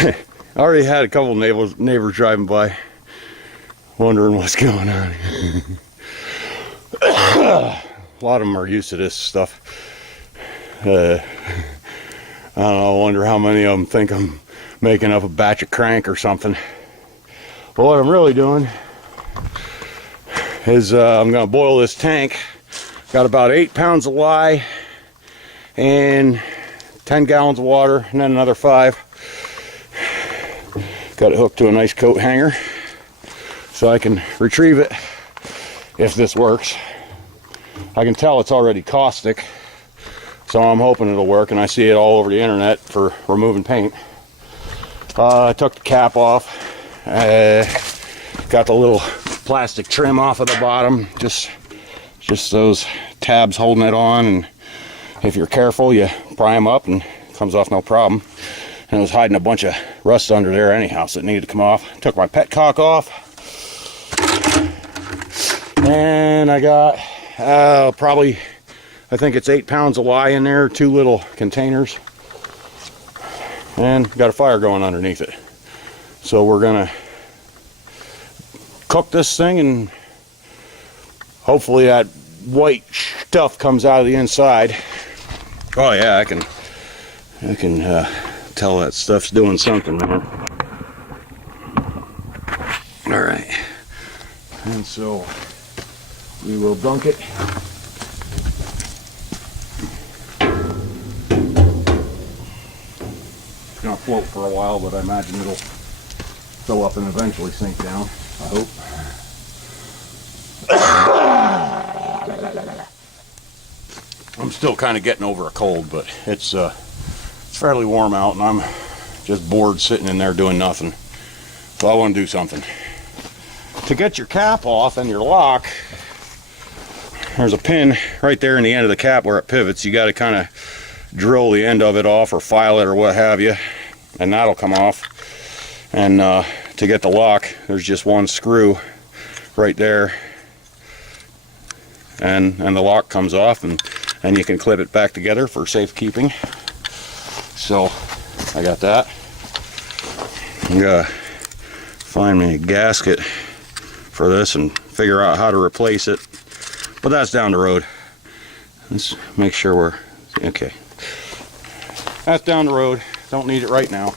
I already had a couple neighbors driving by, wondering what's going on. A lot of them are used to this stuff. I don't know, I wonder how many of them think I'm making up a batch of crank or something. But what I'm really doing is I'm going to boil this tank. Got about 8 pounds of lye and 10 gallons of water, and then another 5. Got it hooked to a nice coat hanger so I can retrieve it if this works. I can tell it's already caustic, so I'm hoping it'll work, and I see it all over the internet for removing paint. I took the cap off, got the little plastic trim off of the bottom, just those tabs holding it on, and if you're careful you pry them up and it comes off no problem. And it was hiding a bunch of rust under there anyhow, so it needed to come off. Took my petcock off, and I got probably, I think it's 8 pounds of lye in there, 2 little containers, and got a fire going underneath it. So we're gonna cook this thing, and hopefully that white stuff comes out of the inside. Oh yeah, I can tell that stuff's doing something, man. All right, and so we will dunk it. It's gonna float for a while, but I imagine it'll fill up and eventually sink down, I hope. I'm still kind of getting over a cold, but it's fairly warm out, and I'm just bored sitting in there doing nothing. So I want to do something. To get your cap off and your lock, there's a pin right there in the end of the cap where it pivots. You got to kind of drill the end of it off or file it or what have you, and that'll come off. And to get the lock, there's just one screw right there, and the lock comes off, and you can clip it back together for safekeeping. So I got that. I'm gonna find me a gasket for this and figure out how to replace it, but that's down the road. Let's make sure we're okay. That's down the road. Don't need it right now.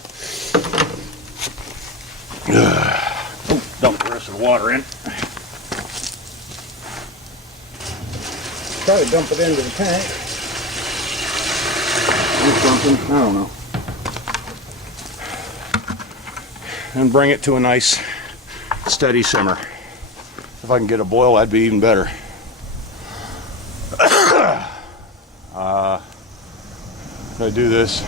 Dump the rest of the water in. Try to dump it into the tank or something, I don't know. And bring it to a nice steady simmer. If I can get a boil, that'd be even better. I do this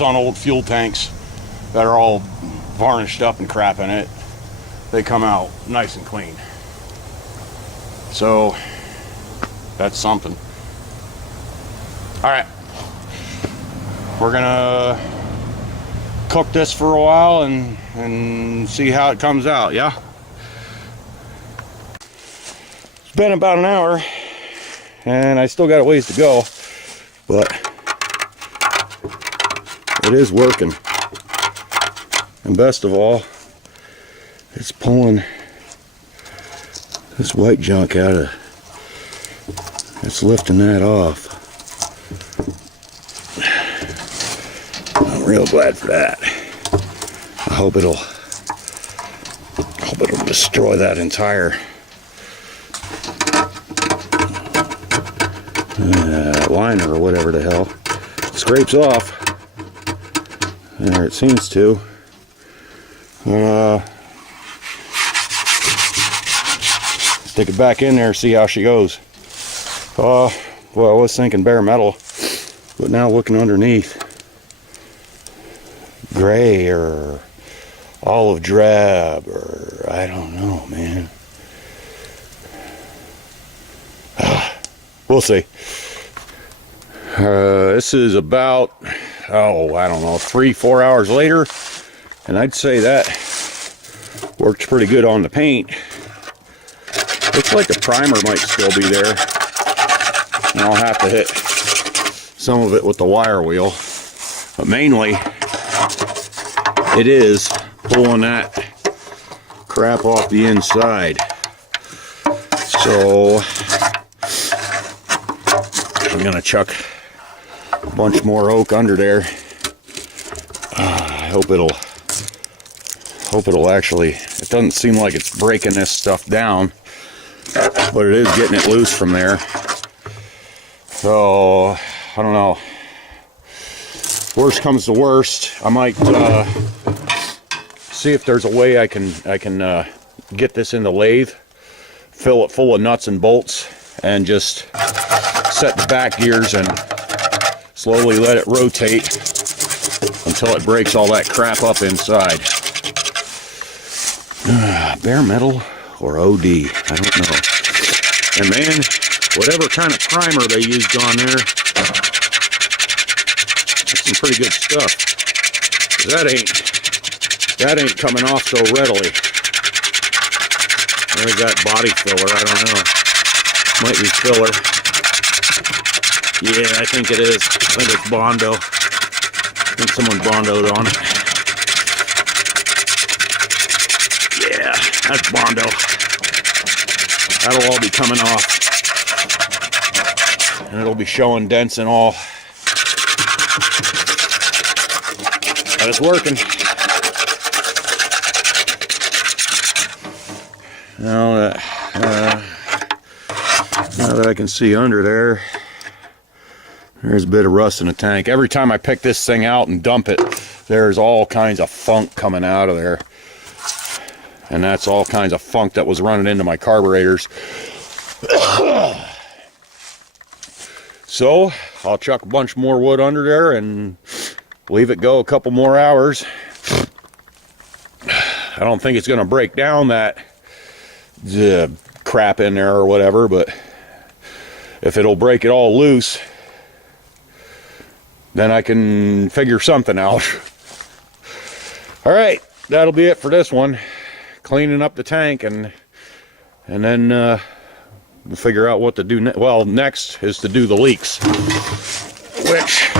on old fuel tanks that are all varnished up and crap in it. They come out nice and clean. So that's something. All right, we're gonna cook this for a while and see how it comes out. Yeah, it's been about an hour and I still got a ways to go, but it is working. And best of all, it's pulling this white junk out of, it's lifting that off. I'm real glad for that. I hope it'll destroy that entire liner or whatever the hell. Scrapes off. There, it seems to. Stick it back in there, see how she goes. Well, I was thinking bare metal, but now looking underneath, gray or olive drab, or I don't know, man. We'll see. This is about, I don't know, 3-4 hours later, and I'd say that worked pretty good on the paint. Looks like the primer might still be there, and I'll have to hit some of it with the wire wheel. But mainly, it is pulling that crap off the inside. So I'm gonna chuck a bunch more oak under there. I hope it'll actually, it doesn't seem like it's breaking this stuff down, but it is getting it loose from there. So I don't know. Worst comes to worst, I might see if there's a way I can get this in the lathe, fill it full of nuts and bolts, and just set the back gears and slowly let it rotate until it breaks all that crap up inside. Bare metal or OD, I don't know. And man, whatever kind of primer they used on there, that's some pretty good stuff. That ain't coming off so readily. There's that body filler, I don't know. Might be filler. Yeah, I think it is. I think it's Bondo. I think someone Bondoed on it. Yeah, that's Bondo. That'll all be coming off. And it'll be showing dents and all. But it's working. Now that I can see under there, there's a bit of rust in the tank. Every time I pick this thing out and dump it, there's all kinds of funk coming out of there. And that's all kinds of funk that was running into my carburetors. So I'll chuck a bunch more wood under there and leave it go a couple more hours. I don't think it's going to break down that crap in there or whatever, but if it'll break it all loose, then I can figure something out. All right, that'll be it for this one. Cleaning up the tank, and then we'll figure out what to do. Well, next is to do the leaks, which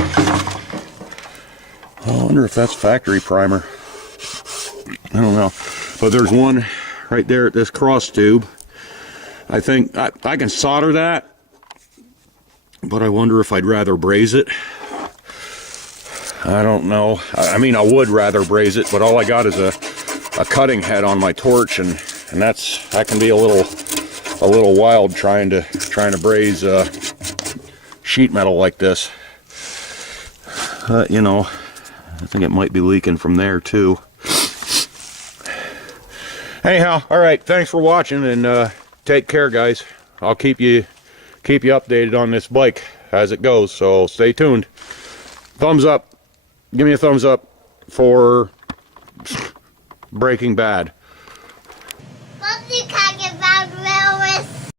I wonder if that's factory primer. I don't know, but there's one right there at this cross tube. I think I can solder that, but I wonder if I'd rather braze it. I don't know. I mean, I would rather braze it, but all I got is a cutting head on my torch, and that can be a little wild trying to braze sheet metal like this. You know, I think it might be leaking from there too. Anyhow, all right, thanks for watching, and take care, guys. I'll keep you updated on this bike as it goes, so stay tuned. Thumbs up. Give me a thumbs up for Breaking Bad.